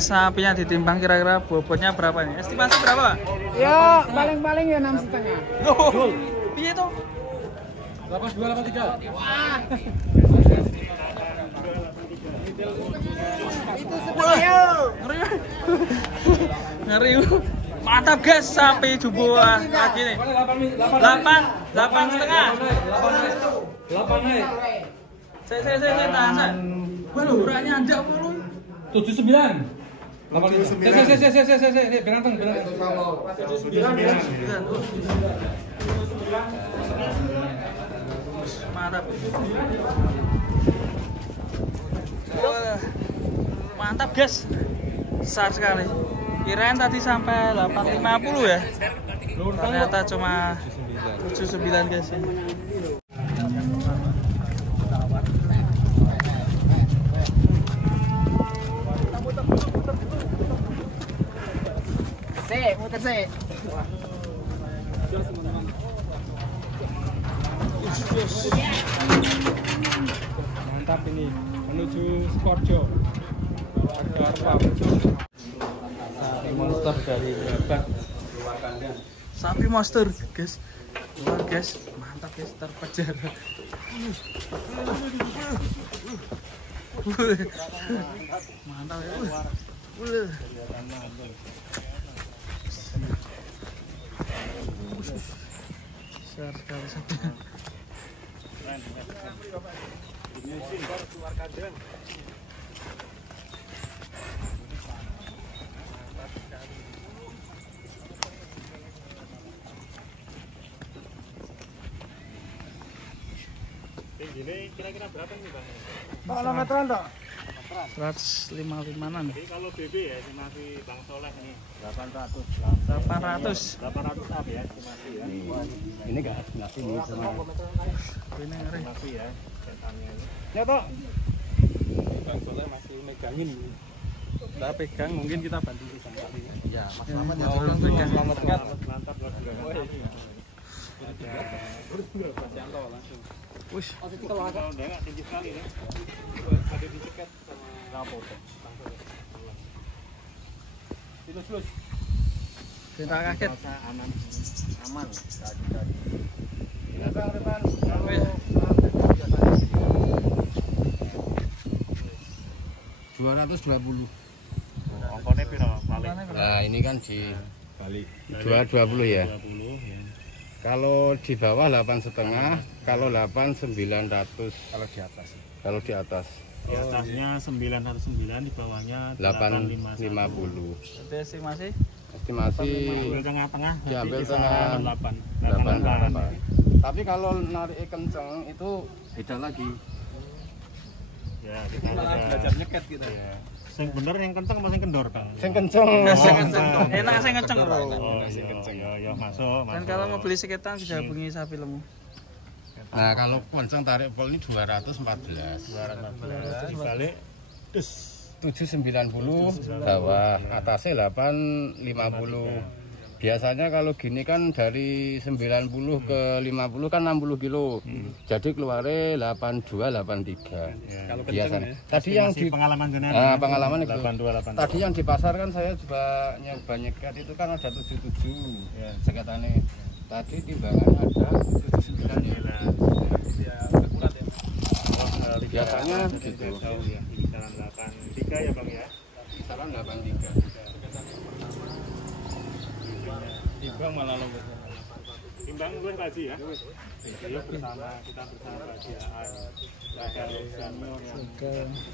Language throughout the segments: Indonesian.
sapinya ditimbang kira-kira bobotnya berapa nih? Estimasi berapa, Pak? Ya paling-paling ya 6,5. Loh, piye tuh? 82, 83. Itu sebenarnya. Ngeri. Ngeri. Mantap guys, sapi jumbo lagi nih. 8,5. 8 naik. Saya tahan. Wah, lho, uranya andak mulu. 79. 85. Saya beranteng. Mantap. Wah, mantap guys. Besar sekali. Kirain tadi sampai 850 ya. Ternyata cuma 79 guys. Muter sih. Mantap ini menuju Skorjo. Sapi monster dari Gerabak. Sapi monster guys. Luar guys, mantap guys, terpejar. Mantap ya. Besar sekali sapinya. Ini kira-kira berapa nih Bang? Kalau meteran toh? 155-an. Jadi kalau BB ya estimasi Bang Soleh ini 800. 800 up ya estimasi ya. Ini enggak estimasi nih sama. Ini ngeri. Estimasi ya setannya ini. Ya toh. Bang Soleh masih megangin. Kita pegang mungkin kita bantu pegang kali. Ya, Mas Mamat ya tolong pegang. Mantap luar biasa. Mas Yanto langsung. Wush. Kalau enggak tinggi sekali nih. Ada di tiket sama foto. Terus. Kita kaget. Aman. Depan. $220. Ongkone piro paling? Nah, ini kan di Balik. 220 ya. 20 ya. Kalau di bawah 8,5, kalau 8,900. Kalau di atas Di atasnya 909, di bawahnya 850. Itu estimasi Estimasi Di tengah-tengah diambil nanti tengah 8. Tapi kalau narik kenceng itu beda lagi. Ya, kita Belajar nyeket kita. Sing bener yang kenceng apa sing kendor, Bang? Sing kenceng. enak sing kenceng bro. Oh, iya, masuk. Dan kalau mau beli sekitar bisa hubungi sapi lemu. Nah, kalau kenceng tarik pol ini 214. 214 dibalik dus 790 bawah, atasnya 850. Biasanya kalau gini kan dari 90 ke 50 kan 60 kilo. Jadi keluarnya 82, 83. Kalau Biasanya. Tadi yang di pengalaman jenengan. pengalaman itu. 82, 88. Tadi yang di pasar kan saya coba nyoba nyekat itu kan ada 77 sekitarnya. Tadi timbangannya ada 79 ya. Ya, akurat ya. Biasanya gitu. Jauh ya, di kisaran 83 ya, Bang ya. Kisaran 83. Timbang malah lomba. Timbang gue kaji ya. Ayo bersama kita bersama kebahagiaan. Ada senior yang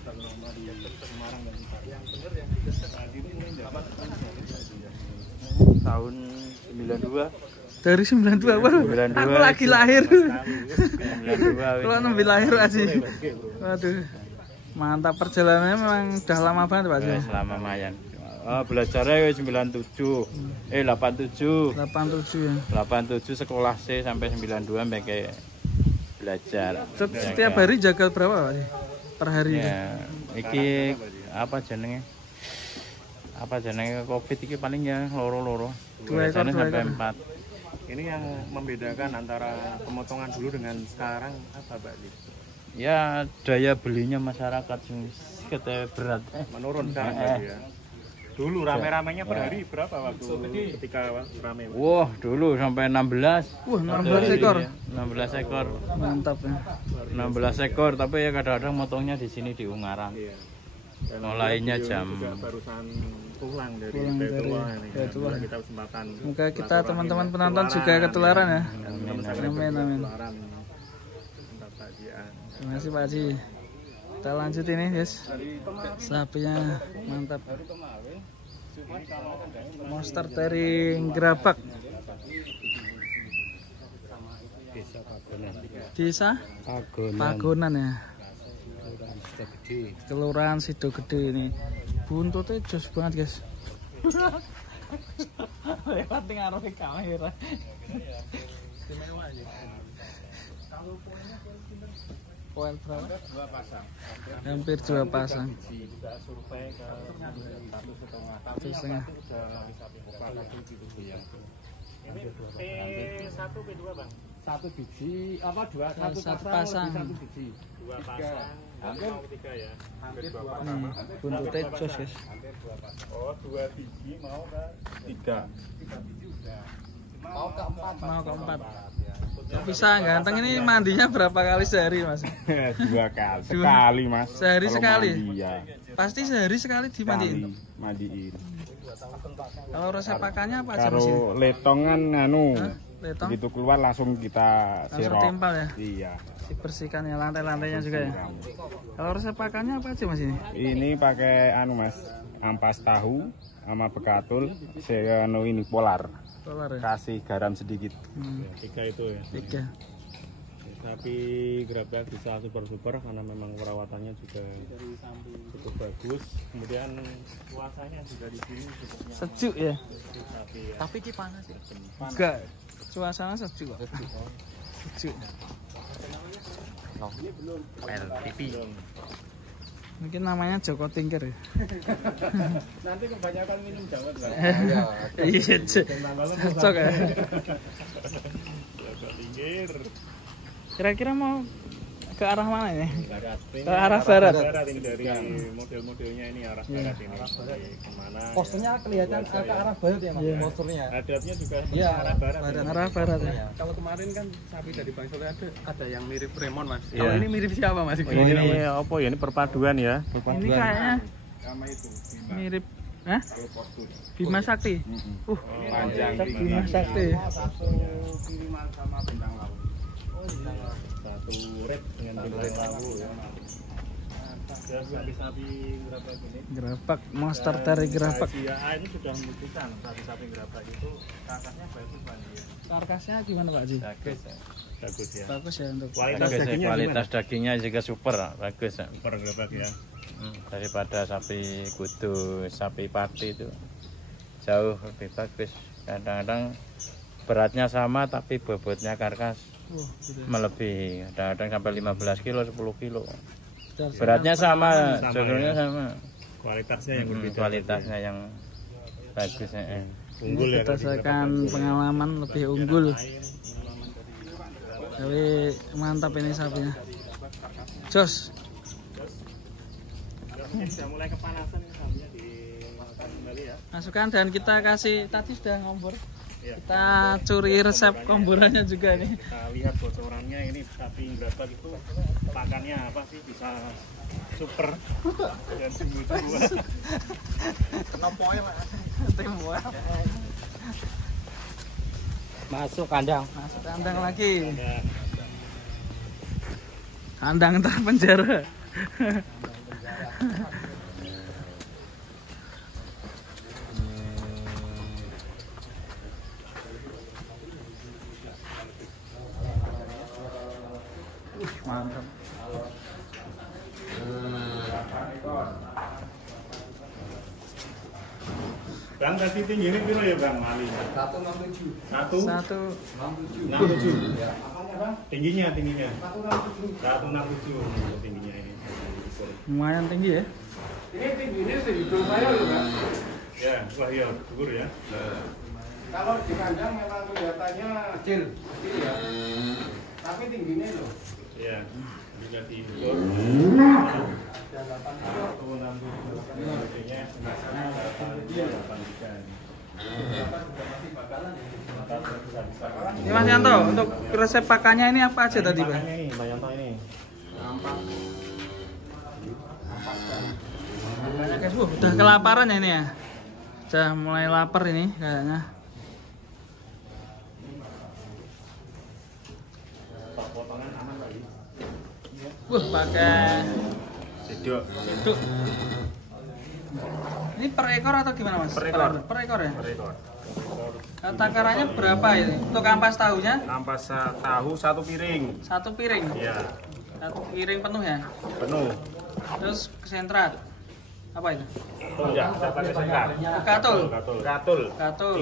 ternomor di Semarang dan yang benar yang tadi ini dapat tahun 92. Dari 92 baru. 92 Aku lagi lahir. 92. Kalau nembi lahir asih. Waduh. Mantap, perjalanannya memang udah lama banget Pak. Selama mayan. Oh, belajarnya 87. 87. 87 ya. 87 sekolah C sampai 92 sampai belajar. Setiap hari jaga berapa Pak? Per hari itu? Ya, iki apa jenenge? Apa jenenge Covid iki paling ya loro-loro. 2 ekor, 2 sampai ekor. 4. ini yang membedakan antara pemotongan dulu dengan sekarang apa Pak? Ya daya belinya masyarakat sing kete berat. Menurun sekarang berarti ya. Dulu rame-ramenya per hari berapa waktu ketika rame? Wah, dulu sampai 16. Wah, 16 ekor. 16 ekor. Mantap ya. 16 ekor, tapi ya kadang-kadang motongnya di sini di Ungaran. Iya. Mulainya jam juga barusan pulang dari Pulang dari Betua ini. Betua. Kita kesempatan. Semoga kita teman-teman penonton juga ketularan ya. Amin, amin. Mantap takjian. Terima kasih Pak Haji. Kita lanjut ini guys. Sapinya mantap. Monster dari Gerabak. Desa Pagonan ya. Kelurahan Sidogede ini. Buntutnya jos banget guys. Lewat ngaruh ke kamera. Poin berapa? 2 pasang. Hampir 2 pasang. Juga survei ke 1,5. 1,5. P1 P2 Bang. 1 biji apa 2 Satu pasang. 1 biji. 2 pasang. Hampir 3 ya. hampir 2 pasang. Nih, buntutnya jos guys. Hampir 2 pasang. Oh, 2 biji mau ke 3. 3 biji udah. Mau ke 4. Mau ke 4. Bisa ganteng ini mandinya berapa kali sehari Mas? 2 kali. Sekali Mas. Sehari Kalau sekali? mandi, ya. Pasti sehari sekali dimandiin. Mandiin. Kalau resep pakannya apa aja Mas? Kalau letongan anu Hah? Letong? begitu keluar langsung kita Langsung sirop. timpal ya? Iya. Dibersihkan ya lantai-lantainya juga ya. Kalau resep pakannya apa aja Mas ini? Ini pakai anu Mas, ampas tahu sama bekatul, saya anu ini polar. Dolar ya? Kasih garam sedikit. 3 itu ya. 3. Tapi Gerabak bisa super karena memang perawatannya juga cukup bagus. Kemudian puasanya juga di sini cukup nyaman. Sejuk ya? Tapi ya, Tapi ki panas ya? Enggak. Suasana sejuk kok. Sejuk. LTP. Mungkin namanya Joko Tingkir ya. Nanti kebanyakan minum Jawa Bang. Iya, cocok ya. agak pinggir. Kira-kira mau ke arah mana ini? Barat. Ke arah barat. Barat ini dari model-modelnya ini arah barat ini. Kemana? Posternya kelihatan ke arah barat ya Mas. Iya. Posternya. Adatnya juga Iya, arah barat. Arah barat ya. Kalau kemarin kan sapi dari Bang Soleh ada yang mirip Remon Mas. Iya. Kalau ini mirip siapa Mas? Ini apa ya? Ini perpaduan ya. Ini kayaknya mirip Hah? Bima Sakti. Panjang Bima Sakti. Satu kiriman sama bintang laut. Satu red dengan bintang lawu ya. Dan sapi-sapi Gerabak ini. Gerabak, monster dari Gerabak. Iya, ini sudah membuktikan sapi-sapi Gerabak itu karkasnya bagus Pak. Karkasnya gimana Pak Haji? Bagus ya. Bagus ya. Bagus ya untuk Kualitas Bagus ya. dagingnya Kualitas dagingnya juga super, bagus ya. super Gerabak ya. Daripada sapi kudus, sapi pati itu jauh lebih bagus. Kadang-kadang beratnya sama tapi bobotnya karkas gitu. melebihi. Kadang-kadang sampai 15 kilo, 10 kilo. Dan Beratnya sama, Sama, jogornya ya. sama. Kualitasnya yang berbeda. Kualitasnya yang bagus ya. Unggul ya. berdasarkan pengalaman lebih unggul. Tapi mantap ini sapinya. Jos. Sudah mulai kepanasan ini sapinya dimasukkan kembali ya. Masukkan dan kita kasih tadi sudah ngombor. Iya. Kita curi resep komborannya juga nih. Kita lihat bocorannya ini sapi Gerabak itu pakannya apa sih bisa super dan sungguh-sungguh. Masuk kandang. Masuk kandang lagi. Ada Kandang entar penjara. Mantap. Bang tadi tinggi ini piro ya Bang Mali? 167. 167. 167. Tingginya 167 tingginya ini. Lumayan tinggi ya. Ini tingginya segitu saya loh Bang. Ya, wah iya, gugur ya. Kalau di kandang memang kelihatannya kecil ya. Tapi tingginya loh. Ya, juga diukur. Ini Mas Yanto, untuk resep pakannya ini apa aja tadi, Pak? Ini Mbak Yanto ini. Banyak guys, udah kelaparan ya ini ya. Udah mulai lapar ini kayaknya. Pakai Siduk. siduk. Ini per ekor atau gimana Mas? Per ekor. Per ekor ya? Per ekor. Takarannya berapa ini? Untuk ampas tahunya? Ampas tahu 1 piring. 1 piring. Iya, 1 piring penuh ya? penuh. Terus sentrat. Apa itu? Oh ya, saya pakai sengkat. Katul. Katul. Katul.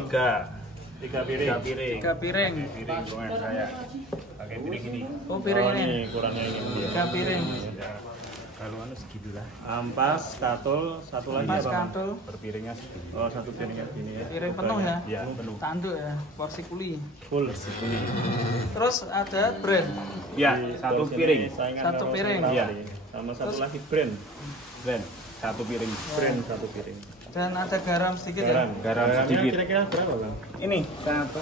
3 piring. 3 piring. 3 piring. Piring bukan saya. Pakai piring ini. Oh, piring ini. Kurangnya ini. 3 piring. Ya. Kalau anu segitulah. Ampas, katul, satu lagi Ampas, apa? Bang? katul. Per piringnya segini. Oh, 1 piringnya segini ya. Piring penuh ya? Iya, penuh. Tanduk ya, porsi kuli. Full segini. Terus ada brand. Ya, 1 piring. 1 piring. Iya. Sama satu lagi brand. Brand. 1 piring. Brand 1 piring. Dan ada garam sedikit ya. Garam sedikit. Kira-kira berapa Bang? Ini 1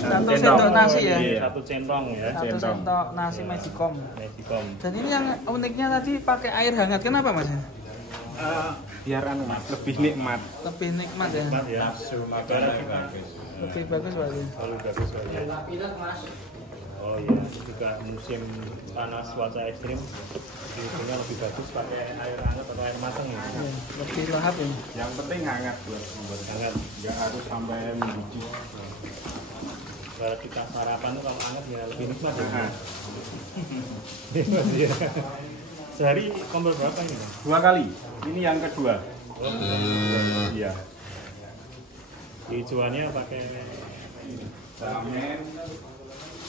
Satu sendok nasi ya. Iya, 1 centong ya. 1 sendok nasi magicom. Magicom. Dan ini yang uniknya tadi pakai air hangat. Kenapa Mas? Biar anu Mas, lebih nikmat. Lebih nikmat ya. Ya. Lebih bagus berarti. Lalu bagus aja. Oh iya, juga musim panas cuaca ekstrim, hidupnya lebih bagus pakai air hangat atau air matang ya. Ya, lebih lahap ya. Yang penting hangat buat membuat hangat, nggak harus sampai mendidih. Kalau kita sarapan tuh kalau hangat ya lebih nikmat ya. Nikmat ya. Sehari kompor berapa ini? 2 kali. Ini yang kedua. Oh, iya. Hijauannya pakai samen.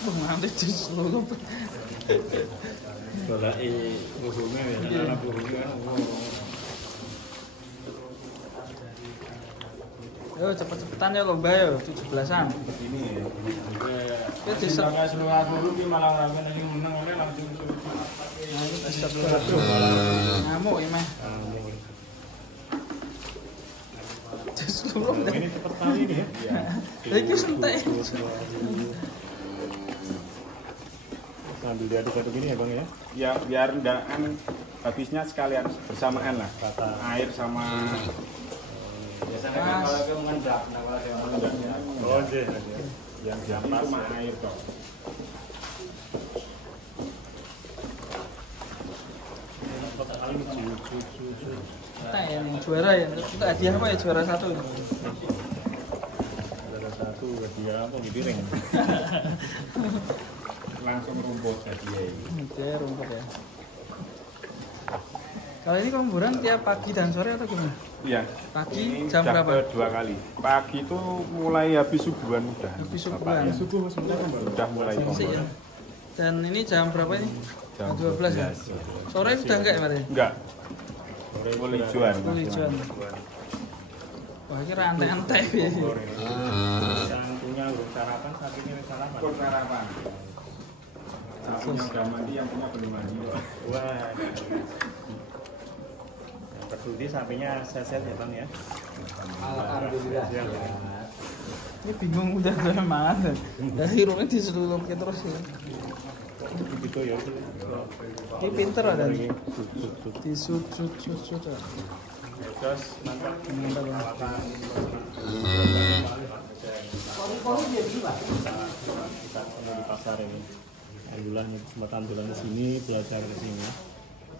Nanti diseluruh. Goleki musuhnya ya, anak burunya. Yo cepet-cepetan ya lomba yo 17-an. Ini ya. Ya disep. Seluruh guru ki malah ora lagi menang oleh langsung Ngamuk ya mah. Diseluruh. Ini cepet kali ini ya. Iya. Iki sentek. Sambil diaduk-aduk gini ya Bang ya? Ya biar enggak habisnya sekalian bersamaan lah. Air sama biasanya kan kalau ke mengendap, oh iya. Yang diampas cuma air toh. Kita ya yang juara ya. Kita hadiah apa ya juara 1 ini? Juara 1 hadiah apa di piring. Langsung rumput hadiah. Oke, rumput ya. Kalau ini komburan tiap pagi dan sore atau gimana? Iya. Pagi Ini jam udah berapa? 2 kali. Pagi itu mulai habis subuhan udah. Habis subuhan. Subuh sudah mulai Masih ya. kompor. Dan ini jam berapa ini? Jam 12 ya. Sore sudah enggak ya, Mas? Enggak. Boleh hijauan. Oh, hijauan. Wah, ini rantai-rantai ya. Yang punya sarapan, saat ini sarapan. Sarapan. Sapinya udah mandi, yang punya belum mandi. Wah. Yang peduli sapinya sehat ya Bang ya. Alhamdulillah. Ini bingung udah banget. Dari rumahnya diselulupin terus ya. Gitu ya. Ini pinter ada nih. Disut. Terus mantap. Kita di pasar ini. Alhamdulillah kesempatan bulan di sini, belajar di sini,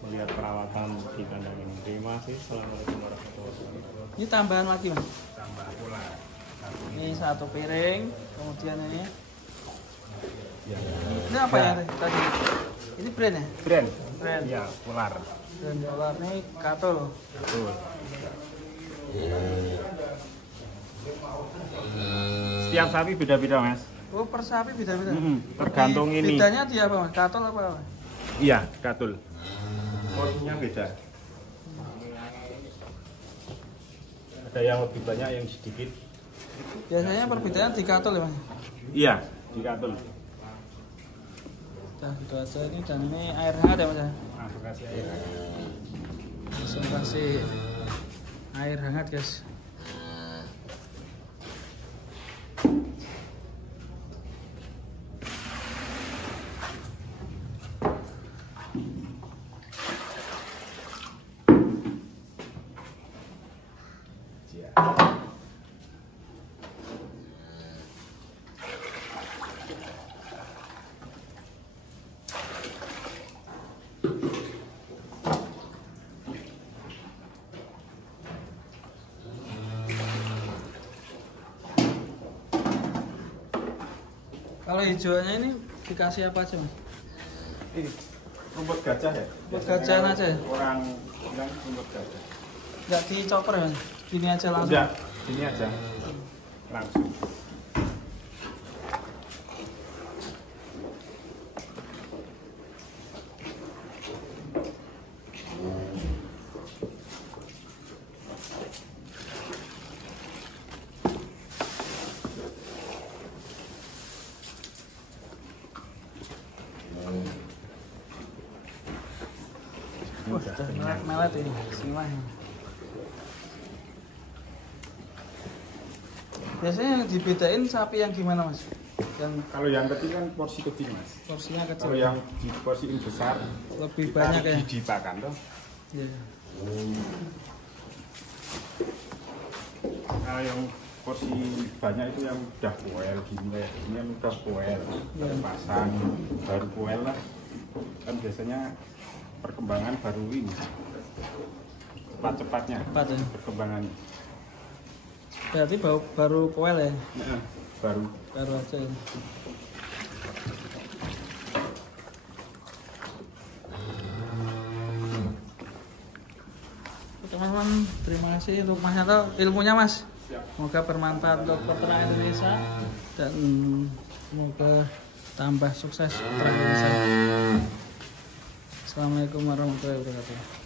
melihat perawatan di kandang ini. Terima kasih. Assalamualaikum warahmatullahi wabarakatuh. Ini tambahan lagi Mas. Tambah pula. Ini 1 piring, kemudian ini. Ini apa ya tadi? Ini brand ya? Brand. Brand. Iya, ular. Brand ular ini katul. Betul. Setiap sapi beda-beda Mas. Oh, per sapi beda-beda. Tergantung ini. Bedanya di apa Mas? Katul apa? Iya, katul. Porsinya beda. Ada yang lebih banyak, yang sedikit. Biasanya perbedaan di katul ya Mas? Iya, di katul. Nah, itu aja ini dan ini air hangat ya Mas ya? Nah, kasih air. Langsung kasih air hangat guys. Kalau hijauannya ini dikasih apa aja mas? Ini rumput gajah ya? Rumput gajah aja ya? Orang bilang rumput gajah. Nggak dicoper ya? Gini aja langsung? Enggak, ini aja. Langsung. Wah, melet ini, bismillah. Biasanya yang dibedain sapi yang gimana mas? Kalau yang kecil kan porsi kecil mas. Porsinya kecil. Kalau yang di porsi yang besar lebih banyak ya? Didipakan toh. Iya. Nah, yang porsi banyak itu yang udah poel gini kayak ini yang udah poel, baru pasang, baru poel lah. Kan biasanya perkembangan baru ini cepat-cepatnya Cepat ya? perkembangannya. Berarti baru poel ya? Nah, baru aja ya? Teman-teman, terima kasih untuk Mas Yanto ilmunya mas. Semoga bermanfaat untuk peternak Indonesia dan semoga tambah sukses peternak Indonesia. Assalamualaikum warahmatullahi wabarakatuh.